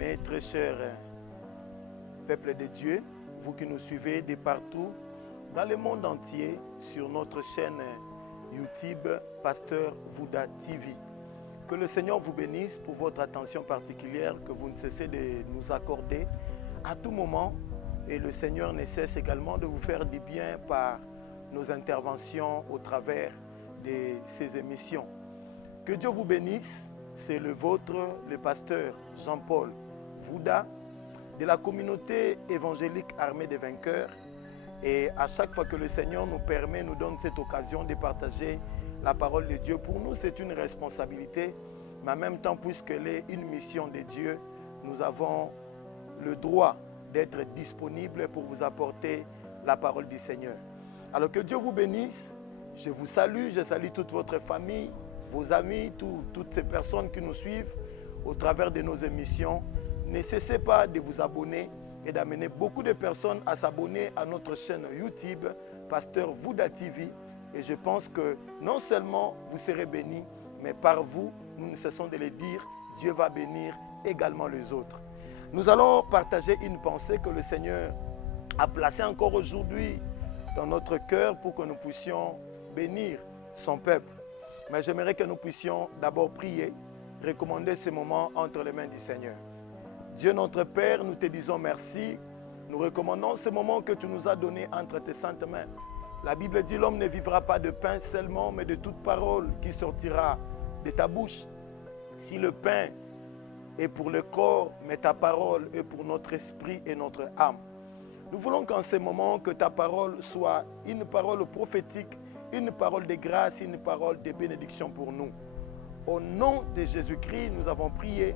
bien-aimés, très chers peuple de Dieu, vous qui nous suivez de partout dans le monde entier sur notre chaîne YouTube Pasteur Vouda TV. Que le Seigneur vous bénisse pour votre attention particulière que vous ne cessez de nous accorder à tout moment. Et le Seigneur ne cesse également de vous faire du bien par nos interventions au travers de ces émissions. Que Dieu vous bénisse. C'est le vôtre, le pasteur Jean-Paul Vouda, de la communauté évangélique Armée des Vainqueurs. Et à chaque fois que le Seigneur nous permet, nous donne cette occasion de partager la parole de Dieu. Pour nous, c'est une responsabilité, mais en même temps, puisqu'elle est une mission de Dieu, nous avons le droit d'être disponibles pour vous apporter la parole du Seigneur. Alors que Dieu vous bénisse. Je vous salue, je salue toute votre famille, vos amis, toutes ces personnes qui nous suivent au travers de nos émissions. Ne cessez pas de vous abonner et d'amener beaucoup de personnes à s'abonner à notre chaîne YouTube, Pasteur Vouda TV. Et je pense que non seulement vous serez bénis, mais par vous, nous ne cessons de le dire, Dieu va bénir également les autres. Nous allons partager une pensée que le Seigneur a placée encore aujourd'hui dans notre cœur pour que nous puissions bénir son peuple. Mais j'aimerais que nous puissions d'abord prier, recommander ces moments entre les mains du Seigneur. Dieu notre Père, nous te disons merci. Nous recommandons ces moments que tu nous as donnés entre tes saintes mains. La Bible dit, l'homme ne vivra pas de pain seulement, mais de toute parole qui sortira de ta bouche. Si le pain est pour le corps, mais ta parole est pour notre esprit et notre âme. Nous voulons qu'en ces moments, que ta parole soit une parole prophétique, une parole de grâce, une parole de bénédiction pour nous. Au nom de Jésus-Christ, nous avons prié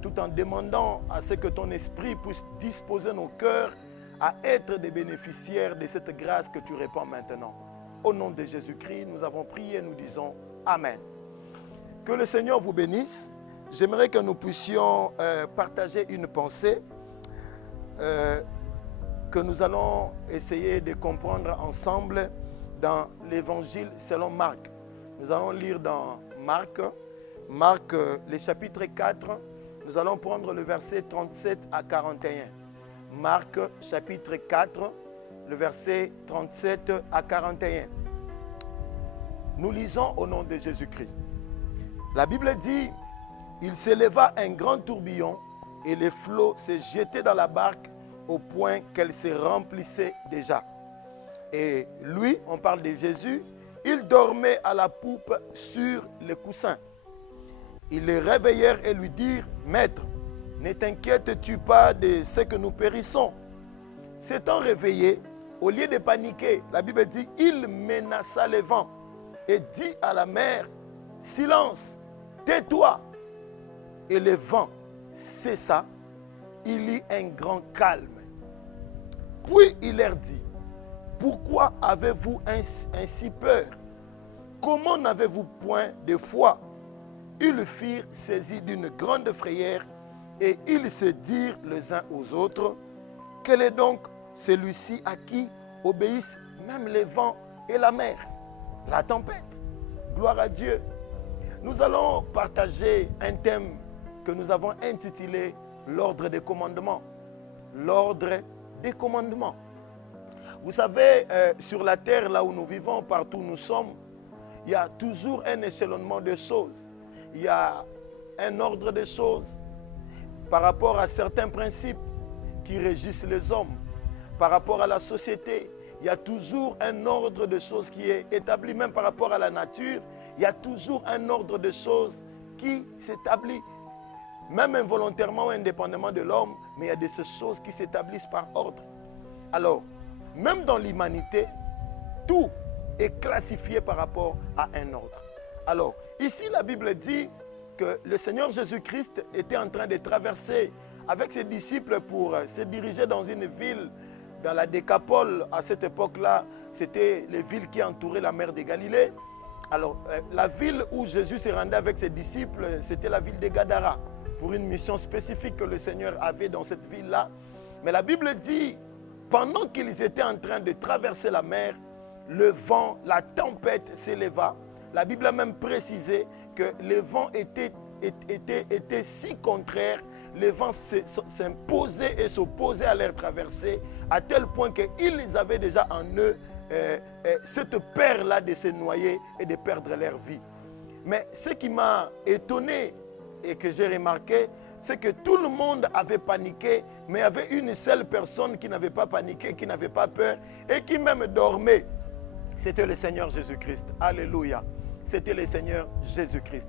tout en demandant à ce que ton esprit puisse disposer nos cœurs à être des bénéficiaires de cette grâce que tu répands maintenant. Au nom de Jésus-Christ, nous avons prié et nous disons Amen. Que le Seigneur vous bénisse. J'aimerais que nous puissions partager une pensée que nous allons essayer de comprendre ensemble dans l'évangile selon Marc. Nous allons lire dans Marc, le chapitre 4, nous allons prendre le verset 37 à 41. Marc, chapitre 4, le verset 37 à 41. Nous lisons au nom de Jésus-Christ. La Bible dit, il s'éleva un grand tourbillon et les flots se jetaient dans la barque au point qu'elle se remplissait déjà. Et lui, on parle de Jésus, il dormait à la poupe sur le coussin. Ils le réveillèrent et lui dirent, « Maître, ne t'inquiètes-tu pas de ce que nous périssons ?» S'étant réveillé, au lieu de paniquer, la Bible dit, il menaça le vent et dit à la mer, « Silence, tais-toi !» Et le vent cessa, il y eut un grand calme. Puis il leur dit, pourquoi avez-vous ainsi peur? Comment n'avez-vous point de foi? Ils firent saisis d'une grande frayeur et ils se dirent les uns aux autres, quel est donc celui-ci à qui obéissent même les vents et la mer, la tempête? Gloire à Dieu. Nous allons partager un thème que nous avons intitulé l'ordre des commandements. L'ordre des commandements. Vous savez, sur la terre, là où nous vivons, partout où nous sommes, il y a toujours un échelonnement de choses. Il y a un ordre de choses par rapport à certains principes qui régissent les hommes. Par rapport à la société, il y a toujours un ordre de choses qui est établi. Même par rapport à la nature, il y a toujours un ordre de choses qui s'établit. Même involontairement ou indépendamment de l'homme, mais il y a des choses qui s'établissent par ordre. Alors, même dans l'humanité, tout est classifié par rapport à un ordre. Alors, ici, la Bible dit que le Seigneur Jésus-Christ était en train de traverser avec ses disciples pour se diriger dans une ville, dans la Décapole. À cette époque-là, c'était les villes qui entouraient la mer de Galilée. Alors, la ville où Jésus se rendait avec ses disciples, c'était la ville de Gadara, pour une mission spécifique que le Seigneur avait dans cette ville-là. Mais la Bible dit, pendant qu'ils étaient en train de traverser la mer, le vent, la tempête s'éleva. La Bible a même précisé que le vent était si contraire, les vents s'imposaient et s'opposaient à leur traversée, à tel point qu'ils avaient déjà en eux cette peur-là de se noyer et de perdre leur vie. Mais ce qui m'a étonné et que j'ai remarqué, c'est que tout le monde avait paniqué, mais il y avait une seule personne qui n'avait pas paniqué, qui n'avait pas peur et qui même dormait. C'était le Seigneur Jésus-Christ. Alléluia. C'était le Seigneur Jésus-Christ.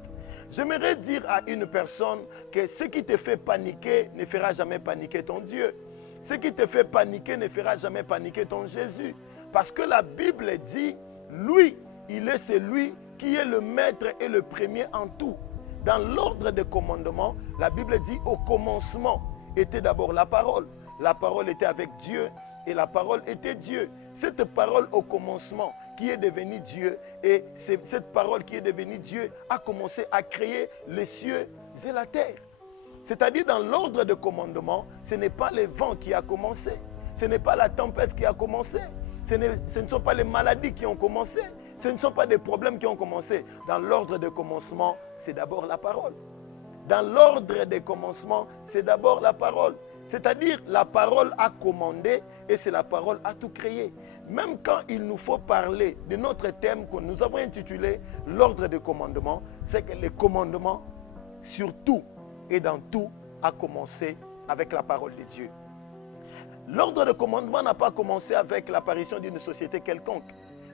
J'aimerais dire à une personne que ce qui te fait paniquer ne fera jamais paniquer ton Dieu. Ce qui te fait paniquer ne fera jamais paniquer ton Jésus. Parce que la Bible dit, lui, il est celui qui est le maître et le premier en tout. Dans l'ordre de commandement, la Bible dit au commencement était d'abord la parole. La parole était avec Dieu et la parole était Dieu. Cette parole au commencement qui est devenue Dieu et cette parole qui est devenue Dieu a commencé à créer les cieux et la terre. C'est-à-dire dans l'ordre de commandement, ce n'est pas le vent qui a commencé. Ce n'est pas la tempête qui a commencé. Ce ne sont pas les maladies qui ont commencé. Ce ne sont pas des problèmes qui ont commencé. Dans l'ordre de commencement, c'est d'abord la parole. Dans l'ordre de commencement, c'est d'abord la parole. C'est-à-dire la parole a commandé et c'est la parole a tout créé. Même quand il nous faut parler de notre thème que nous avons intitulé l'ordre de commandement, c'est que le commandement sur tout et dans tout a commencé avec la parole de Dieu. L'ordre de commandement n'a pas commencé avec l'apparition d'une société quelconque,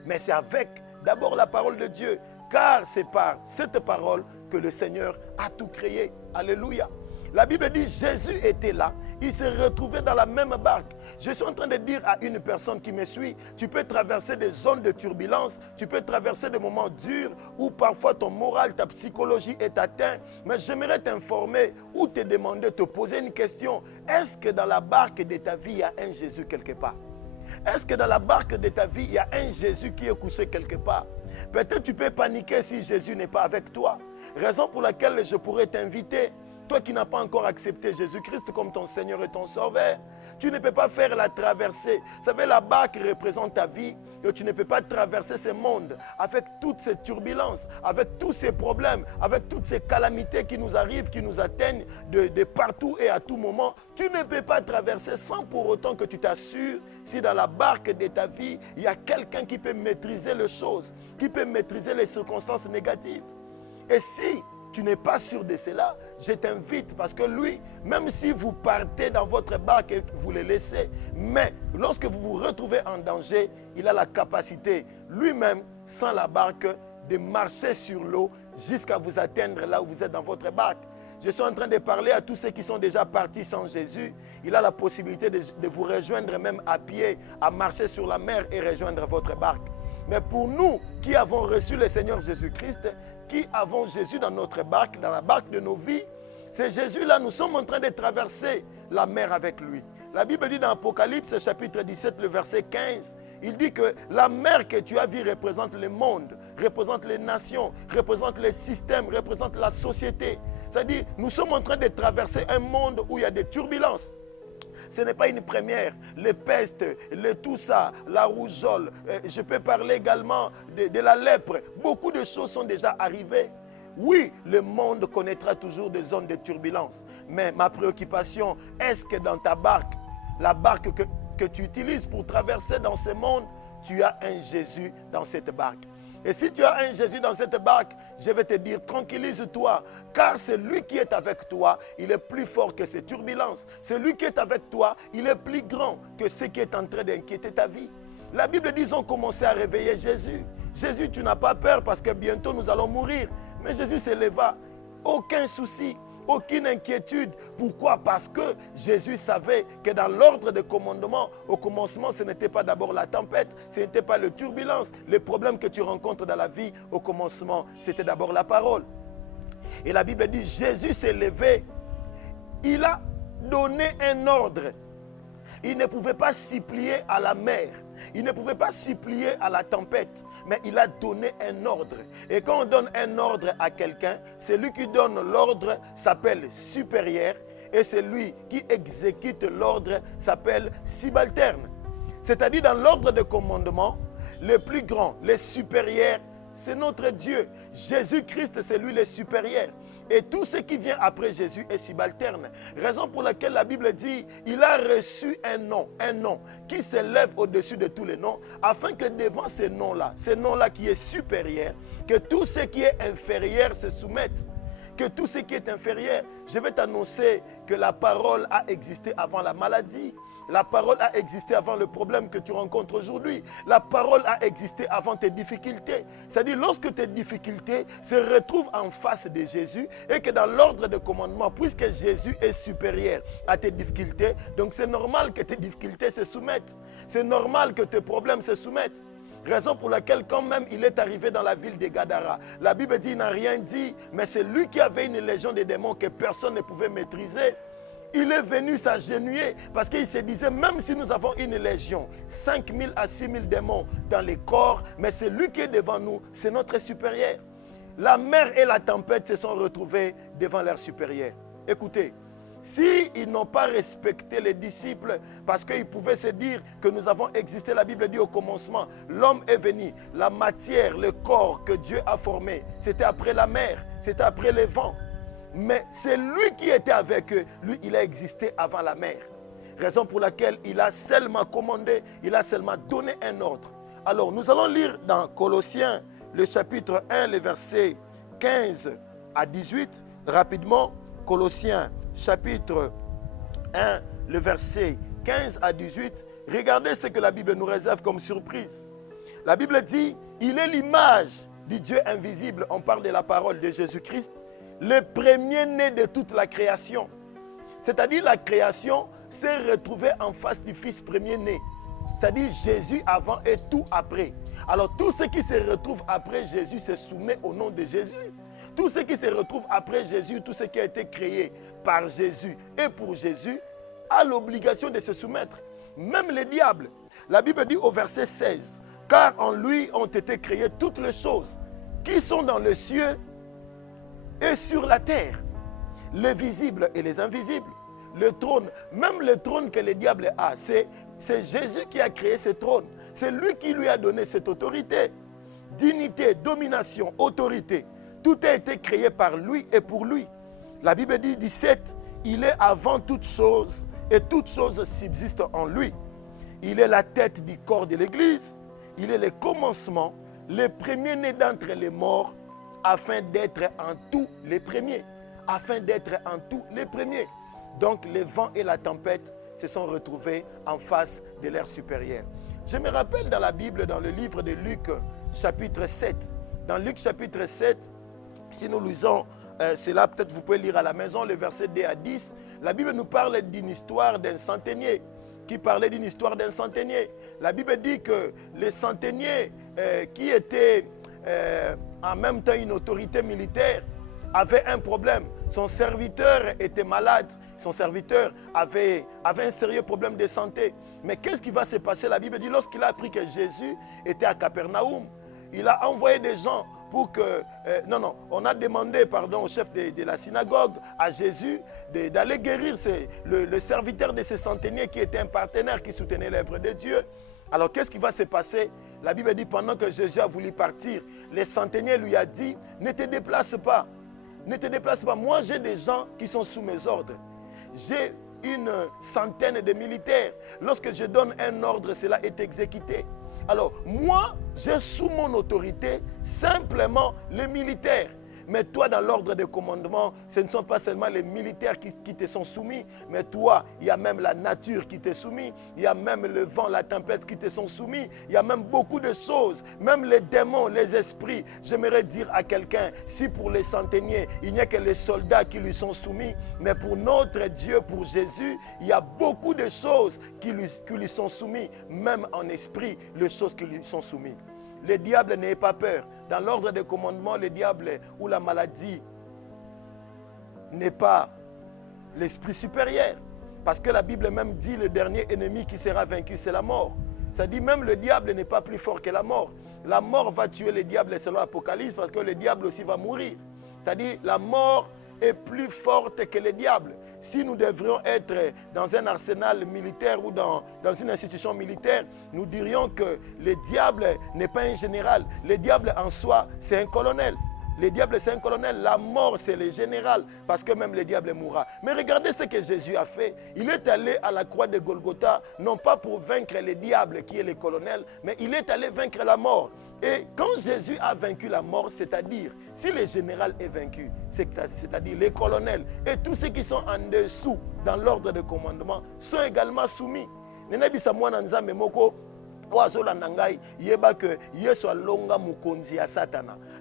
mais c'est avec d'abord la parole de Dieu, car c'est par cette parole que le Seigneur a tout créé. Alléluia. La Bible dit Jésus était là, il s'est retrouvé dans la même barque. Je suis en train de dire à une personne qui me suit, tu peux traverser des zones de turbulence, tu peux traverser des moments durs où parfois ton moral, ta psychologie est atteinte, mais j'aimerais t'informer ou te demander, te poser une question. Est-ce que dans la barque de ta vie, il y a un Jésus quelque part? Est-ce que dans la barque de ta vie, il y a un Jésus qui est couché quelque part? Peut-être tu peux paniquer si Jésus n'est pas avec toi. Raison pour laquelle je pourrais t'inviter, toi qui n'as pas encore accepté Jésus-Christ comme ton Seigneur et ton Sauveur, tu ne peux pas faire la traversée. Vous savez, la barque représente ta vie et tu ne peux pas traverser ce monde avec toutes ces turbulences, avec tous ces problèmes, avec toutes ces calamités qui nous arrivent, qui nous atteignent de partout et à tout moment. Tu ne peux pas traverser sans pour autant que tu t'assures si dans la barque de ta vie, il y a quelqu'un qui peut maîtriser les choses, qui peut maîtriser les circonstances négatives. Et si tu n'es pas sûr de cela, je t'invite parce que lui, même si vous partez dans votre barque et vous le laissez, mais lorsque vous vous retrouvez en danger, il a la capacité lui-même, sans la barque, de marcher sur l'eau jusqu'à vous atteindre là où vous êtes dans votre barque. Je suis en train de parler à tous ceux qui sont déjà partis sans Jésus. Il a la possibilité de vous rejoindre même à pied, à marcher sur la mer et rejoindre votre barque. Mais pour nous qui avons reçu le Seigneur Jésus-Christ, qui avons Jésus dans notre barque, dans la barque de nos vies, c'est Jésus-là, nous sommes en train de traverser la mer avec lui. La Bible dit dans Apocalypse chapitre 17, le verset 15, il dit que la mer que tu as vue représente le monde, représente les nations, représente les systèmes, représente la société. C'est-à-dire, nous sommes en train de traverser un monde où il y a des turbulences. Ce n'est pas une première. Les pestes, tout ça, la rougeole. Je peux parler également de la lèpre. Beaucoup de choses sont déjà arrivées. Oui, le monde connaîtra toujours des zones de turbulence. Mais ma préoccupation, est-ce que dans ta barque, la barque que tu utilises pour traverser dans ce monde, tu as un Jésus dans cette barque? Et si tu as un Jésus dans cette barque, je vais te dire, tranquillise-toi, car celui qui est avec toi, il est plus fort que ces turbulences. Celui qui est avec toi, il est plus grand que ce qui est en train d'inquiéter ta vie. La Bible dit, ils ont commencé à réveiller Jésus. Jésus, tu n'as pas peur parce que bientôt nous allons mourir. Mais Jésus s'éleva, aucun souci. Aucune inquiétude. Pourquoi? Parce que Jésus savait que dans l'ordre de commandement, au commencement, ce n'était pas d'abord la tempête, ce n'était pas les turbulences, les problèmes que tu rencontres dans la vie. Au commencement, c'était d'abord la parole. Et la Bible dit, Jésus s'est levé, il a donné un ordre. Il ne pouvait pas s'y plier à la mer. Il ne pouvait pas s'y plier à la tempête. Mais il a donné un ordre. Et quand on donne un ordre à quelqu'un, celui qui donne l'ordre s'appelle supérieur. Et celui qui exécute l'ordre s'appelle subalterne. C'est-à-dire dans l'ordre de commandement, le plus grand, le supérieur, c'est notre Dieu. Jésus-Christ, c'est lui le supérieur. Et tout ce qui vient après Jésus est subalterne. Raison pour laquelle la Bible dit, il a reçu un nom qui s'élève au-dessus de tous les noms, afin que devant ce nom-là qui est supérieur, que tout ce qui est inférieur se soumette. Que tout ce qui est inférieur, je vais t'annoncer que la parole a existé avant la maladie. La parole a existé avant le problème que tu rencontres aujourd'hui. La parole a existé avant tes difficultés. C'est-à-dire lorsque tes difficultés se retrouvent en face de Jésus et que dans l'ordre de commandement, puisque Jésus est supérieur à tes difficultés, donc c'est normal que tes difficultés se soumettent. C'est normal que tes problèmes se soumettent. Raison pour laquelle quand même il est arrivé dans la ville de Gadara, la Bible dit qu'il n'a rien dit, mais c'est lui qui avait une légion de démons que personne ne pouvait maîtriser. Il est venu s'agenouiller parce qu'il se disait, même si nous avons une légion, 5 000 à 6 000 démons dans les corps, mais c'est lui qui est devant nous, c'est notre supérieur. La mer et la tempête se sont retrouvés devant leur supérieur. Écoutez, s'ils n'ont pas respecté les disciples parce qu'ils pouvaient se dire que nous avons existé, la Bible dit au commencement, l'homme est venu, la matière, le corps que Dieu a formé, c'était après la mer, c'était après les vents. Mais c'est lui qui était avec eux. Lui, il a existé avant la mer. Raison pour laquelle il a seulement commandé, il a seulement donné un ordre. Alors, nous allons lire dans Colossiens, le chapitre 1, les versets 15 à 18. Rapidement, Colossiens, chapitre 1, le verset 15 à 18. Regardez ce que la Bible nous réserve comme surprise. La Bible dit, il est l'image du Dieu invisible. On parle de la parole de Jésus-Christ. Le premier-né de toute la création. C'est-à-dire la création s'est retrouvée en face du Fils premier-né. C'est-à-dire Jésus avant et tout après. Alors tout ce qui se retrouve après Jésus se soumet au nom de Jésus. Tout ce qui se retrouve après Jésus, tout ce qui a été créé par Jésus et pour Jésus, a l'obligation de se soumettre. Même le diable. La Bible dit au verset 16, « Car en lui ont été créées toutes les choses qui sont dans les cieux et sur la terre, les visibles et les invisibles, le trône, même le trône que le diable a, c'est Jésus qui a créé ce trône. C'est lui qui lui a donné cette autorité. Dignité, domination, autorité, tout a été créé par lui et pour lui. La Bible dit 17, il est avant toutes choses et toutes choses subsistent en lui. Il est la tête du corps de l'Église. Il est le commencement, le premier-né d'entre les morts, afin d'être en tout les premiers. Afin d'être en tout les premiers. Donc les vents et la tempête se sont retrouvés en face de leur supérieur. Je me rappelle dans la Bible, dans le livre de Luc, chapitre 7. Dans Luc, chapitre 7, si nous lisons cela, peut-être vous pouvez lire à la maison, le verset 2 à 10. La Bible nous parle d'une histoire d'un centenier, qui parlait d'une histoire d'un centenier. La Bible dit que les centeniers qui étaient en même temps une autorité militaire, avait un problème. Son serviteur était malade. Son serviteur avait un sérieux problème de santé. Mais qu'est-ce qui va se passer? La Bible dit, lorsqu'il a appris que Jésus était à Capernaum, il a envoyé des gens pour que... on a demandé au chef de la synagogue, à Jésus, d'aller guérir le serviteur de ce centenier qui était un partenaire qui soutenait l'œuvre de Dieu. Alors, qu'est-ce qui va se passer? La Bible dit, pendant que Jésus a voulu partir, le centenier lui a dit, ne te déplace pas. Ne te déplace pas. Moi, j'ai des gens qui sont sous mes ordres. J'ai une centaine de militaires. Lorsque je donne un ordre, cela est exécuté. Alors, moi, j'ai sous mon autorité simplement les militaires. Mais toi, dans l'ordre de commandement, ce ne sont pas seulement les militaires qui te sont soumis, mais toi, il y a même la nature qui t'est soumise, il y a même le vent, la tempête qui te sont soumis, il y a même beaucoup de choses, même les démons, les esprits. J'aimerais dire à quelqu'un, si pour les centeniers, il n'y a que les soldats qui lui sont soumis, mais pour notre Dieu, pour Jésus, il y a beaucoup de choses qui lui sont soumises, même en esprit, les choses qui lui sont soumises. Le diable n'ait pas peur. Dans l'ordre de commandement, le diable ou la maladie n'est pas l'esprit supérieur. Parce que la Bible même dit le dernier ennemi qui sera vaincu, c'est la mort. Ça dit même le diable n'est pas plus fort que la mort. La mort va tuer le diable selon l'Apocalypse parce que le diable aussi va mourir. C'est-à-dire la mort est plus forte que le diable. Si nous devrions être dans un arsenal militaire ou dans une institution militaire, nous dirions que le diable n'est pas un général. Le diable en soi, c'est un colonel. Le diable, c'est un colonel. La mort, c'est le général. Parce que même le diable mourra. Mais regardez ce que Jésus a fait. Il est allé à la croix de Golgotha, non pas pour vaincre le diable qui est le colonel, mais il est allé vaincre la mort. Et quand Jésus a vaincu la mort, c'est-à-dire, si le général est vaincu, c'est-à-dire les colonels et tous ceux qui sont en dessous dans l'ordre de commandement sont également soumis.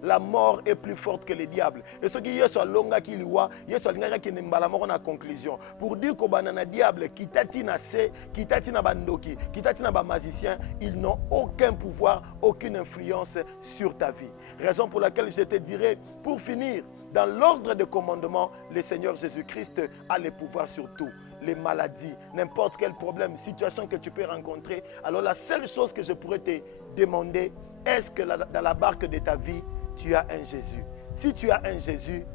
La mort est plus forte que le diable. Et ce qui est longa qui liwa, qui n'est conclusion. Pour dire qu'au banana diable, qui tatina se, qui tatina bandoki, qui tatina ba magicien, ils n'ont aucun pouvoir, aucune influence sur ta vie. Raison pour laquelle je te dirai, pour finir, dans l'ordre de commandement, le Seigneur Jésus-Christ a le pouvoir sur tout. Les maladies, n'importe quel problème, situation que tu peux rencontrer. Alors la seule chose que je pourrais te demander, est-ce que dans la barque de ta vie, tu as un Jésus? Si tu as un Jésus,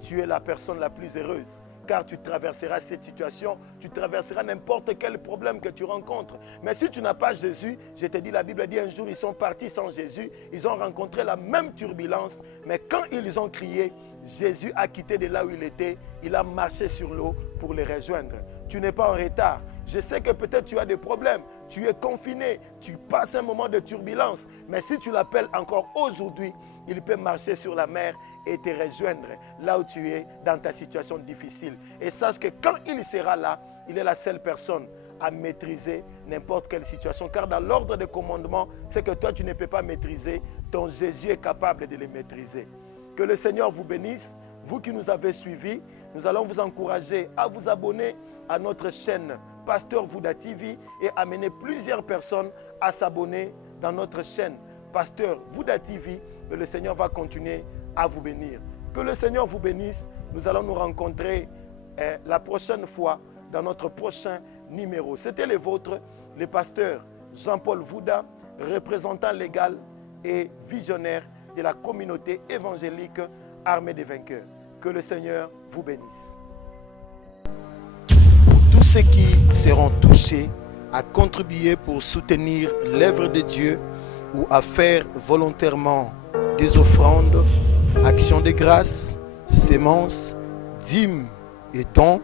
tu es la personne la plus heureuse. Car tu traverseras cette situation, tu traverseras n'importe quel problème que tu rencontres. Mais si tu n'as pas Jésus, je te dis, la Bible dit un jour, ils sont partis sans Jésus, ils ont rencontré la même turbulence, mais quand ils ont crié, Jésus a quitté de là où il était, il a marché sur l'eau pour les rejoindre. Tu n'es pas en retard. Je sais que peut-être tu as des problèmes, tu es confiné, tu passes un moment de turbulence, mais si tu l'appelles encore aujourd'hui, il peut marcher sur la mer et te rejoindre là où tu es dans ta situation difficile. Et sache que quand il sera là, il est la seule personne à maîtriser n'importe quelle situation. Car dans l'ordre de commandement, c'est que toi tu ne peux pas maîtriser, ton Jésus est capable de les maîtriser. Que le Seigneur vous bénisse. Vous qui nous avez suivis, nous allons vous encourager à vous abonner à notre chaîne Pasteur Vouda TV et amener plusieurs personnes à s'abonner dans notre chaîne Pasteur Vouda TV. Et le Seigneur va continuer à vous bénir. Que le Seigneur vous bénisse. Nous allons nous rencontrer la prochaine fois dans notre prochain numéro. C'était le vôtre, le pasteur Jean-Paul Vouda, représentant légal et visionnaire de la communauté évangélique Armée des vainqueurs. Que le Seigneur vous bénisse. Tous ceux qui seront touchés à contribuer pour soutenir l'œuvre de Dieu ou à faire volontairement des offrandes, actions de grâce, sémences, dîmes et dons,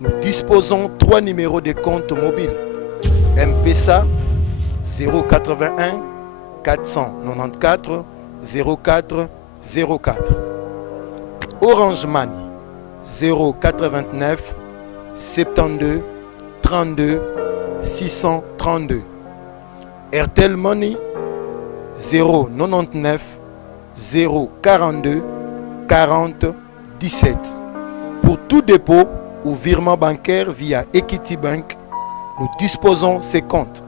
nous disposons 3 numéros de compte mobile. M-Pesa 081 494 04 04. Orange Money 089 72 32 632. Airtel Money 099 042 40 17. Pour tout dépôt ou virement bancaire via Equity Bank, nous disposons ces comptes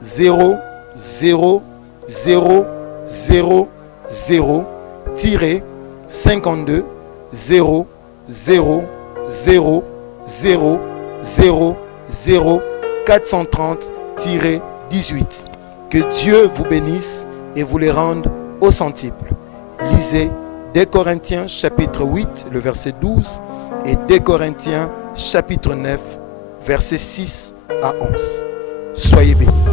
0 0 0 0 0 52 0 0 0 0 0 0 430 18. Que Dieu vous bénisse et vous les rende au centuple. Lisez 2 Corinthiens chapitre 8, le verset 12 et 2 Corinthiens chapitre 9, verset 6 à 11. Soyez bénis.